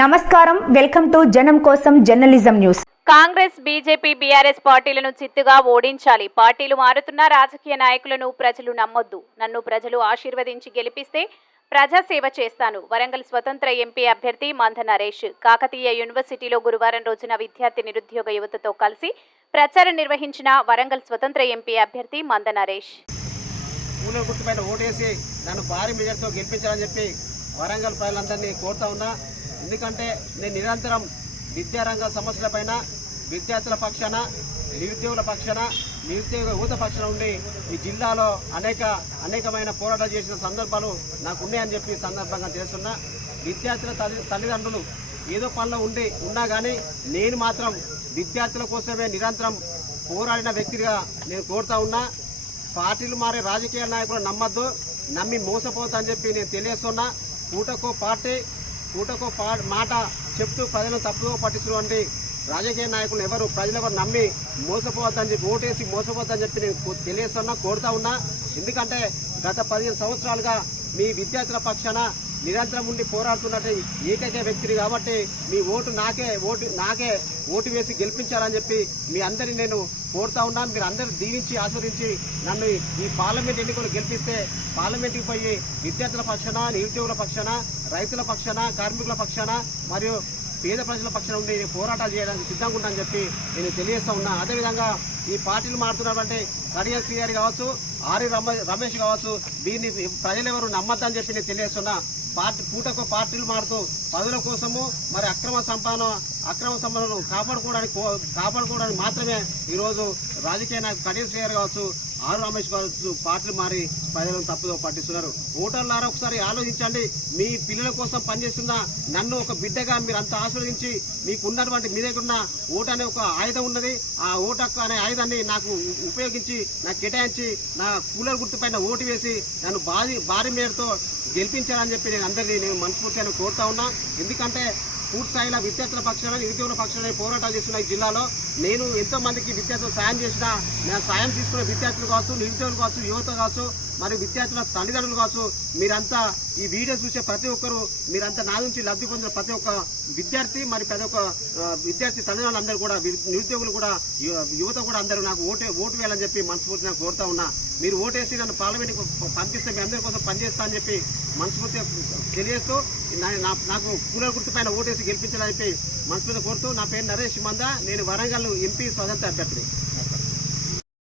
నమస్కారం, welcome to జనం కోసం journalism news. Congress, BJP, BRS పార్టీలను చిత్తుగా ఓడించాలి. పార్టీలు మారుతున్న రాజకీయ నాయకులను ప్రజలు నమ్మొద్దు. నన్ను ప్రజలు ఆశీర్వదించి గెలిపిస్తే ప్రజాసేవ చేస్తాను. వరంగల్ స్వతంత్ర ఎంపీ అభ్యర్థి మంద నరేష్ కాకతీయ యూనివర్సిటీలో గురువారం రోజున విద్యార్థి నిరుద్యోగ యువతతో కలిసి ప్రచారం నిర్వహించిన వరంగల్ స్వతంత్ర ఎంపీ అభ్యర్థి మంద నరేష్. ఓటేసి నన్ను భారీ మెజార్టీతో గెలిపించాలని చెప్పి వరంగల్ ప్రజలందరినీ కోరుతా ఉన్నా. ఎందుకంటే నేను నిరంతరం విద్యారంగ సమస్యలపైన, విద్యార్థుల పక్షాన, నిరుద్యోగుల పక్షాన, నిరుద్యోగ యువత పక్షాన ఉండి ఈ జిల్లాలో అనేకమైన పోరాటాలు చేసిన సందర్భాలు నాకు ఉన్నాయని చెప్పి సందర్భంగా చేస్తున్నా. విద్యార్థుల తల్లిదండ్రులు ఏదో పనిలో ఉన్నా కానీ నేను మాత్రం విద్యార్థుల కోసమే నిరంతరం పోరాడిన వ్యక్తిగా నేను కోరుతా ఉన్నా. పార్టీలు మారే రాజకీయ నాయకులు నమ్మద్దు, నమ్మి మోసపోతా అని చెప్పి నేను తెలియస్తున్నా. పూటకో మాట చెప్తూ ప్రజలను తప్పుదో పట్టిస్తున్నటువంటి రాజకీయ నాయకులు ప్రజలు నమ్మి మోసపోవద్దని చెప్పి, ఓటేసి మోసపోవద్దని చెప్పి నేను తెలియస్తున్నా, కోరుతా ఉన్నా. ఎందుకంటే గత 15 సంవత్సరాలుగా మీ విద్యార్థుల పక్షాన నిరంతరం ఉండి పోరాడుతున్నట్టు ఏకైక వ్యక్తిని కాబట్టి మీ నాకే ఓటు వేసి గెలిపించాలని చెప్పి మీ అందరినీ నేను కోరుతా ఉన్నాను. మీరు అందరూ దీవించి ఆస్వాదించి నన్ను ఈ పార్లమెంట్ ఎన్నికలు గెలిపిస్తే పార్లమెంట్కి పోయి విద్యార్థుల పక్షాన, నిరుద్యోగుల పక్షాన, రైతుల పక్షాన, కార్మికుల పక్షాన మరియు పేద ప్రజల పక్షాన ఉండి పోరాటాలు చేయడానికి సిద్ధంగా ఉంటానని చెప్పి నేను తెలియజేస్తూ ఉన్నా. అదేవిధంగా ఈ పార్టీలు మారుతున్నటువంటి కడియం శ్రీగారి కావచ్చు, ఆర్వి రమేష్ కావచ్చు, దీన్ని ప్రజలు ఎవరు నమ్మద్దని చెప్పి నేను తెలియజేస్తున్నా. పూటకు పార్టీలు మారుతూ పదవుల కోసము మరి అక్రమ సంపదను కాపాడుకోవడానికి మాత్రమే ఈరోజు రాజకీయ నాయకులు కడియం శ్రీగారు కావచ్చు, ఆర్వి రమేష్ కావచ్చు పార్టీలు మారి ప్రజలను తప్పుదో పట్టిస్తున్నారు. ఓటర్లారా ఒకసారి ఆలోచించండి. మీ పిల్లల కోసం పనిచేస్తున్న నన్ను ఒక బిడ్డగా మీరు అంతా ఆశీర్వదించి మీకు ఉన్నటువంటి మీ దగ్గర ఉన్న ఓటు అనే ఒక ఆయుధం ఉన్నది. ఆ ఓటు అనే ఆయుధాన్ని నాకు ఉపయోగించి, నాకు కేటాయించి, నా కూలర్ గుర్తుపైన ఓటు వేసి నన్ను భారీ మేరతో గెలిపించాలని చెప్పి నేను మనస్ఫూర్తిగా కోరుతా ఉన్నా. ఎందుకంటే పూర్తి స్థాయిలో విద్యార్థుల పక్షాన, నిరుద్యోగుల పక్షాన పోరాటాలు చేస్తున్న ఈ జిల్లాలో నేను ఎంతో మందికి విద్యార్థులు సాయం చేసిన, నేను సాయం తీసుకున్న విద్యార్థులు కావచ్చు, నిరుద్యోగులు కావచ్చు, యువత కావచ్చు, మరి విద్యార్థుల తల్లిదండ్రులు కావచ్చు, మీరంతా ఈ వీడియో చూసే ప్రతి ఒక్కరు, మీరంతా నా నుంచి లబ్ధి పొందిన ప్రతి ఒక్క విద్యార్థి, మరి ప్రతి ఒక్క విద్యార్థి తల్లిదండ్రులు అందరూ కూడా, నిరుద్యోగులు కూడా, యువత కూడా అందరూ నాకు ఓటు వేయాలని చెప్పి మనస్ఫూర్తిగా కోరుతా ఉన్నా. మీరు ఓటేసి నన్ను పార్లమెంట్కి పంపిస్తే మీ అందరి కోసం పనిచేస్తా అని చెప్పి మనస్ఫూర్తిగా తెలియజేస్తూ, నాకు కూలర్ గుర్తుపైన ఓటేసి గెలిపించాలని చెప్పి మనస్ఫూర్తిగా కోరుతూ, నా పేరు నరేష్ మంద, నేను వరంగల్ ఎంపీ స్వతంత్ర అభ్యర్థిని.